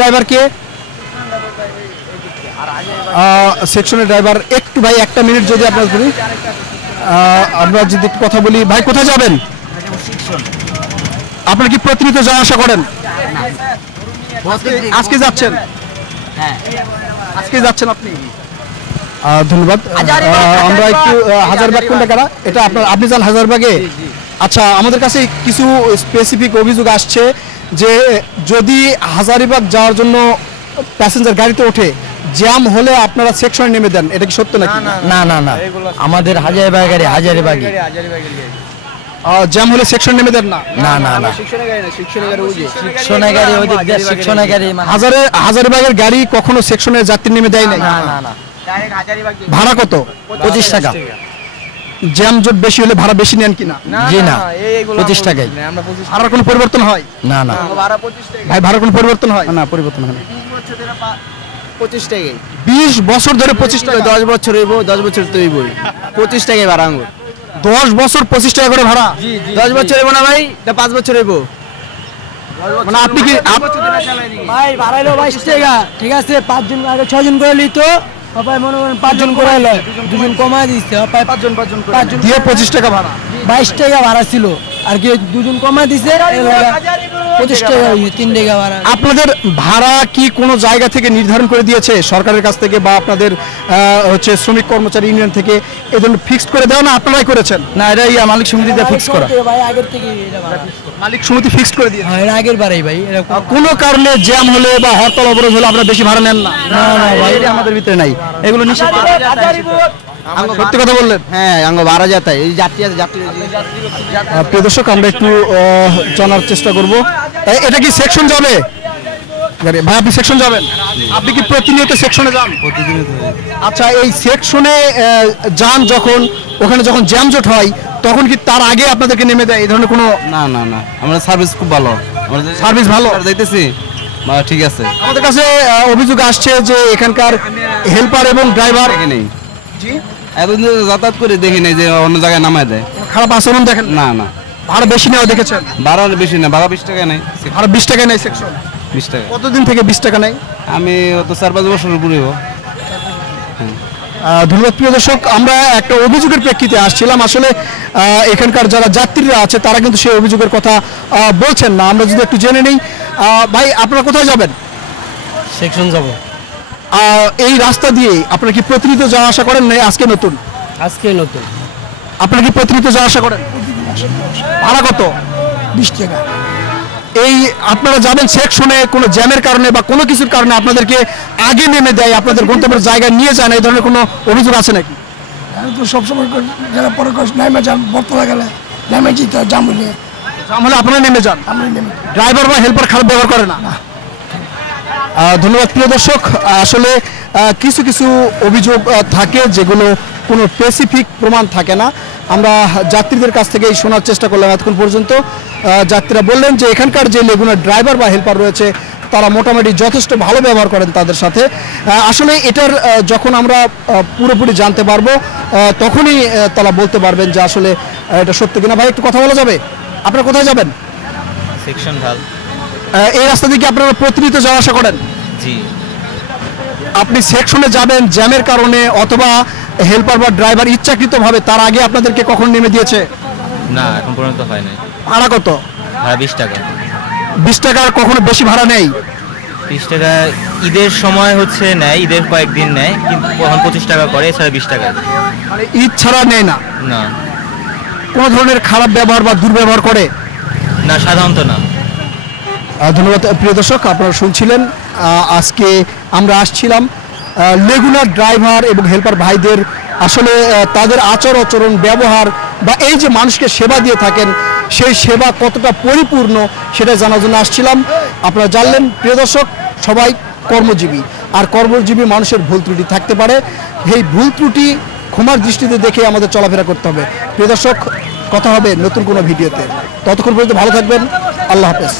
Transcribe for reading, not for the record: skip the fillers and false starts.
Driver কে? সেকশনের driver একটু ভাই একটা মিনিট যদি আপনার বলি, আমরা যদি একটু কথা বলি। ভাই কোথায় যাবেন? আপনার কি প্রতিনিয়ত যাওয়া আসা করেন? আজকে যাচ্ছেন? হ্যাঁ আজকে যাচ্ছেন আপনি? ধন্যবাদ। আমরা একটু হাজারবাগ কোন টাকা এটা আপনার, আপনি যান হাজারবাগে? আচ্ছা, আমাদের কাছে কিছু স্পেসিফিক অভিযোগ আসছে যে যদি হাজারীবাগ যাওয়ার জন্য প্যাসেঞ্জার গাড়িতে ওঠে, জ্যাম হলে আপনারা সেকশনে নেমে দেন, এটা কি সত্য নাকি? না না না, আমাদের হাজারীবাগ গাড়ি, হাজারীবাগই জ্যাম হলে সেকশন নেমে দেন না? না না না, সেকশনের গাড়ি হাজারীবাগের গাড়ি কখনো সেকশনের যাত্রী নেমে দেয় না? না না না। ভাড়া কত? 25 টাকা। জ্যাম জট বেশি হলে ভাড়া বেশি নেন কিনা? জি না, 25 টাকাই। ভাড়ার কোনো পরিবর্তন হয় না না ভাই? ভাড়ার কোনো পরিবর্তন হয় না, পরিবর্তন হয় না। 25 টাকাই। 20 বছর ধরে 25 টাকা? 10 বছর হইব, 10 বছর তো হইবই, 25 টাকাই ভাড়া আঙ্গুর। 10 বছর 25 টাকা করে ভাড়া? 10 বছর হইব না ভাই, এটা 5 বছর হইব। মানে আপনি কি ভাই বাড়াইলো 22 টাকা, ঠিক আছে? 5 জন আগে 6 জন করে লিতো, ভাই মনে করেন 5 জন করে এলো, 2 জন কমায় দিচ্ছে, ভাই 5 জন দিয়ে 25 টাকা ভাড়া? 22 টাকা ভাড়া ছিল, আর কি 2 জন কমায় দিচ্ছে 25 টাকা, 3 টাকা ভাড়া। আপনাদের ভাড়া কি কোনো জায়গা থেকে নির্ধারণ করে দিয়েছে সরকারের কাছ থেকে, বা আপনাদের হচ্ছে শ্রমিক কর্মচারী ইউনিয়ন থেকে এই জন্য ফিক্সড করে দেওয়া, না আপনারাই করেছেন? না, এটা মালিক সমিতিতে ফিক্স করা। ভাই আগের থেকে এটা ভাড়া মালিক সমিতি ফিক্সড করে দিয়েছে? হ্যাঁ, এর আগের বারেই ভাই। এটা কোনো কারণে জ্যাম হলে বা হরতাল অবরোধ হলে আপনারা বেশি ভাড়া নেন না? না না ভাই, এটা আমাদের ভিতরে নাই, এগুলো নিষিদ্ধ। সত্যি কথা বললেন? হ্যাঁ, আঙ্গ ভাড়া যাতাই, এই যাত্রী আছে, যাত্রী। প্রিয় দর্শক, আমরা একটু জানার চেষ্টা করব, এটা কি সেকশন যাবে? ভাই আপনি সেকশন যাবেন? আপনি কি প্রতিনিয়ত সেকশনে যান? আচ্ছা, এই সেকশনে যান যখন, ওখানে যখন জ্যাম জট হয় তখন কি তার আগে আপনাদেরকে নেমে দেয় এই ধরনের কোনো? না না না, আমরা সার্ভিস খুব ভালো, সার্ভিস ভালো যাইতেছি, ঠিক আছে। আমাদের কাছে অভিযোগ আসছে যে এখানকার হেল্পার এবং ড্রাইভার নেই, এতদিন যাতায়াত করে দেখি নাই যে অন্য জায়গায় নামায় দেয়। খারাপ আচরণ দেখেন? না না। ভাড়া বেশি নেওয়া দেখেছেন? ভাড়া বেশি না, ভাড়া 20 টাকা নেই। ভাড়া 20 টাকা নেই সেকশন? 20 টাকা। কতদিন থেকে 20 টাকা নেই? আমি তো 4-5 বছর উপরে। ধন্যবাদ। প্রিয় দর্শক, আমরা একটা অভিযোগের প্রেক্ষিতে আসছিলাম। আসলে এখানকার যারা যাত্রীরা আছে তারা কিন্তু সেই অভিযোগের কথা বলছেন না। আমরা যদি একটু জেনে নিই, ভাই আপনারা কোথায় যাবেন? সেকশন যাব। এই রাস্তা দিয়ে আপনারা কি প্রতিনিয়ত যাওয়া আসা করেন, না আজকে নতুন? আজকে নতুন। আপনারা কি প্রতিনিয়ত যাওয়া আসা করেন? ভাড়া কত? 20 টাকা। এই আপনারা যাবেন সেকশনে, কোনো জ্যামের কারণে বা কোনো কিছুর কারণে আপনাদেরকে আগে নেমে দেয়, আপনাদের গন্তব্যের জায়গায় নিয়ে যায় না, এই ধরনের কোনো অভিযোগ আছে নাকি? আমি তো সবসময় গেলে পরে নামে যান, বর্তলা গেলে নামে যেতে জাম হলে। জাম হলে আপনারা নেমে যান? আমরা নেমে। ড্রাইভার বা হেল্পার খারাপ ব্যবহার করে না? ধন্যবাদ। প্রিয় দর্শক, আসলে কিছু কিছু অভিযোগ থাকে যেগুলো কোনো স্পেসিফিক প্রমাণ থাকে না। আমরা যাত্রীদের কাছ থেকে শোনার চেষ্টা করলাম এতক্ষণ পর্যন্ত। যাত্রীরা বললেন যে এখানকার যে লেগুনার ড্রাইভার বা হেল্পার রয়েছে তারা মোটামুটি যথেষ্ট ভালো ব্যবহার করেন তাদের সাথে। আসলে এটার যখন আমরা পুরোপুরি জানতে পারবো তখনই তারা বলতে পারবেন যে আসলে এটা সত্য কিনা। ভাই একটু কথা বলা যাবে? আপনারা কোথায় যাবেন? সেকশন ভাল। এই রাস্তা দিয়ে কি আপনারা প্রতিনিয়ত যাওয়া আসা করেন? জি। আপনি সেকশনে যাবেন জ্যামের কারণে, অথবা হেল্পার বা ড্রাইভার ইচ্ছাকৃতভাবে তার আগে আপনাদেরকে কখন নেমে দিয়েছে? না, এখন পর্যন্ত হয় নাই। ভাড়া কত? ভাড়া 20 টাকা। 20 টাকার কখনো বেশি ভাড়া নেই? 20 টাকা ঈদের সময় হচ্ছে নেয়, ঈদের কয়েকদিন নেয়, কিন্তু এখন 25 টাকা করে, এছাড়া 20 টাকা। মানে ঈদ ছাড়া নেয় না? না। কোনো ধরনের খারাপ ব্যবহার বা দুর্ব্যবহার করে? না, সাধারণত না। ধন্যবাদ। প্রিয় দর্শক, আপনারা শুনছিলেন, আজকে আমরা আসছিলাম লেগুনার ড্রাইভার এবং হেল্পার ভাইদের আসলে তাদের আচরণ ব্যবহার বা এই যে মানুষকে সেবা দিয়ে থাকেন সেই সেবা কতটা পরিপূর্ণ সেটা জানার জন্য আসছিলাম। আপনারা জানলেন প্রিয় দর্শক, সবাই কর্মজীবী, আর কর্মজীবী মানুষের ভুল ত্রুটি থাকতে পারে। এই ভুল ত্রুটি ক্ষমার দৃষ্টিতে দেখে আমাদের চলাফেরা করতে হবে। প্রিয় দর্শক, কথা হবে নতুন কোনো ভিডিওতে। ততক্ষণ পর্যন্ত ভালো থাকবেন। আল্লাহ হাফেজ।